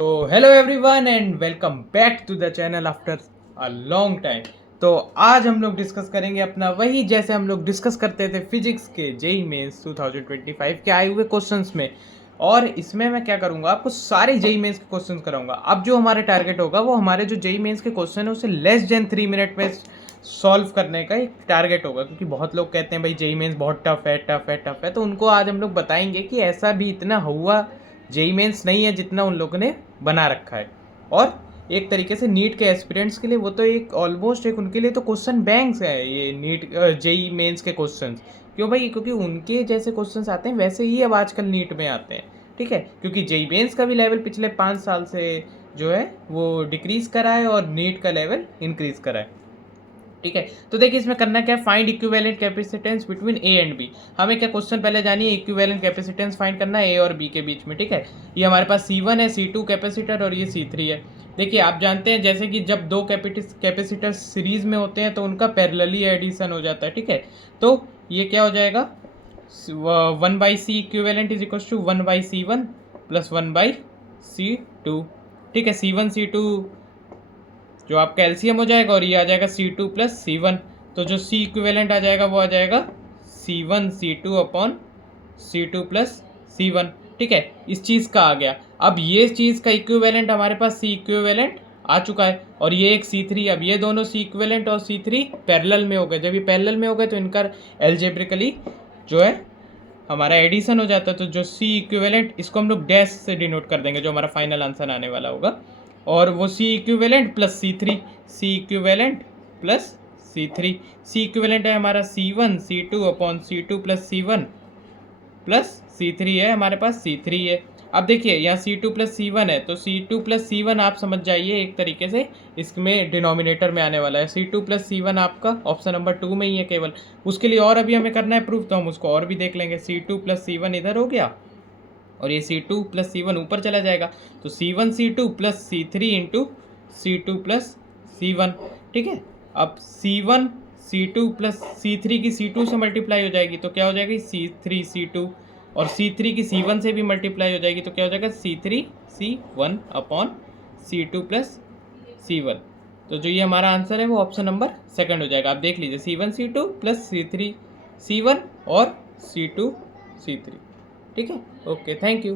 तो hello everyone and welcome back to the channel after a long time. तो आज हम लोग डिस्कस करेंगे अपना वही जैसे हम लोग डिस्कस करते थे फिजिक्स के जेई मेंस 2025 के आए हुए क्वेश्चंस में। और इसमें मैं क्या करूंगा, आपको सारे जेई मेंस के क्वेश्चंस कराऊंगा। अब जो हमारे टारगेट होगा वो हमारे जो जेई मेंस के क्वेश्चन है उसे लेस देन 3 मिनट में सॉल्व करने का एक टारगेट होगा, क्योंकि बहुत लोग कहते हैं भाई जेई मेंस बहुत टफ है टफ है टफ है। तो उनको आज हम लोग बताएंगे कि ऐसा भी इतना हुआ जेई मेंस नहीं है जितना उन लोगों ने बना रखा है। और एक तरीके से नीट के एस्पिरेंट्स के लिए वो तो एक ऑलमोस्ट एक उनके लिए तो क्वेश्चन बैंक्स है ये नीट जेई मेंस के क्वेश्चंस। क्यों भाई? क्योंकि उनके जैसे क्वेश्चंस आते हैं वैसे ही अब आजकल नीट में आते हैं। ठीक है, क्योंकि जेई मेंस का भी लेवल पिछले 5 साल से जो है वो डिक्रीज करा है और नीट का लेवल इंक्रीज करा है। ठीक है, तो देखिए इसमें करना क्या है, find equivalent capacitance between A and B. हमें क्या क्वेश्चन पहले जानिए, इक्विवेलेंट कैपेसिटेंस फाइंड करना है ए और बी के बीच में। ठीक है, ये हमारे पास C1 है, C2 कैपेसिटर और ये C3 है। देखिए आप जानते हैं जैसे कि जब दो कैपेसिटर सीरीज में होते हैं तो उनका पैरेलली एडिशन हो जाता है। ठीक है, तो ये क्या हो जाएगा, 1/C equivalent is equal to 1/C1 plus 1/C2। ठीक है, C1 C2 जो आपका एलसीएम हो जाएगा और ये आ जाएगा C2 प्लस C1। तो जो C इक्विवेलेंट आ जाएगा वो आ जाएगा C1 C2 upon C2 plus C1। ठीक है, इस चीज़ का आ गया। अब ये चीज़ का इक्विवेलेंट हमारे पास C इक्विवेलेंट आ चुका है और ये एक C3। अब ये दोनों C इक्विवेलेंट और C3 पैरेलल में हो गए। जब ये पैरेलल में हो गए तो इनका एल्जेब्रिकली जो है हमारा एडिशन हो जाता है। तो जो C इक्विवेलेंट इसको हम लोग डैश से डिनोट कर देंगे जो हमारा फाइनल आंसर आने वाला होगा। और वो C equivalent plus C3, C equivalent plus C3। C equivalent है हमारा C1 C2 upon C2 plus C1 plus C3 है हमारे पास C3 है। अब देखिए यहाँ C2 प्लस C1 है तो C2 प्लस C1 आप समझ जाइए एक तरीके से इसमें डिनोमिनेटर में आने वाला है। C2 प्लस C1 आपका ऑप्शन नंबर 2 में ही है केवल। उसके लिए और अभी हमें करना है प्रूफ, तो हम उसको और भी देख लेंगे। C2 प्लस C1 इधर हो गया और ये C2 प्लस C1 ऊपर चला जाएगा। तो C1 C2 plus C3 into C2 plus C1। ठीक है, अब C1 C2 प्लस C3 की C2 से मल्टीप्लाई हो जाएगी तो क्या हो जाएगी C3 C2, और C3 की C1 से भी मल्टीप्लाई हो जाएगी तो क्या हो जाएगा C3 C1 upon C2 plus C1। तो जो ये हमारा आंसर है वो ऑप्शन नंबर सेकंड हो जाएगा। आप देख लीजिए C1 C2 plus C3 C1 और C2 C3। ठीक है, ओके, थैंक यू।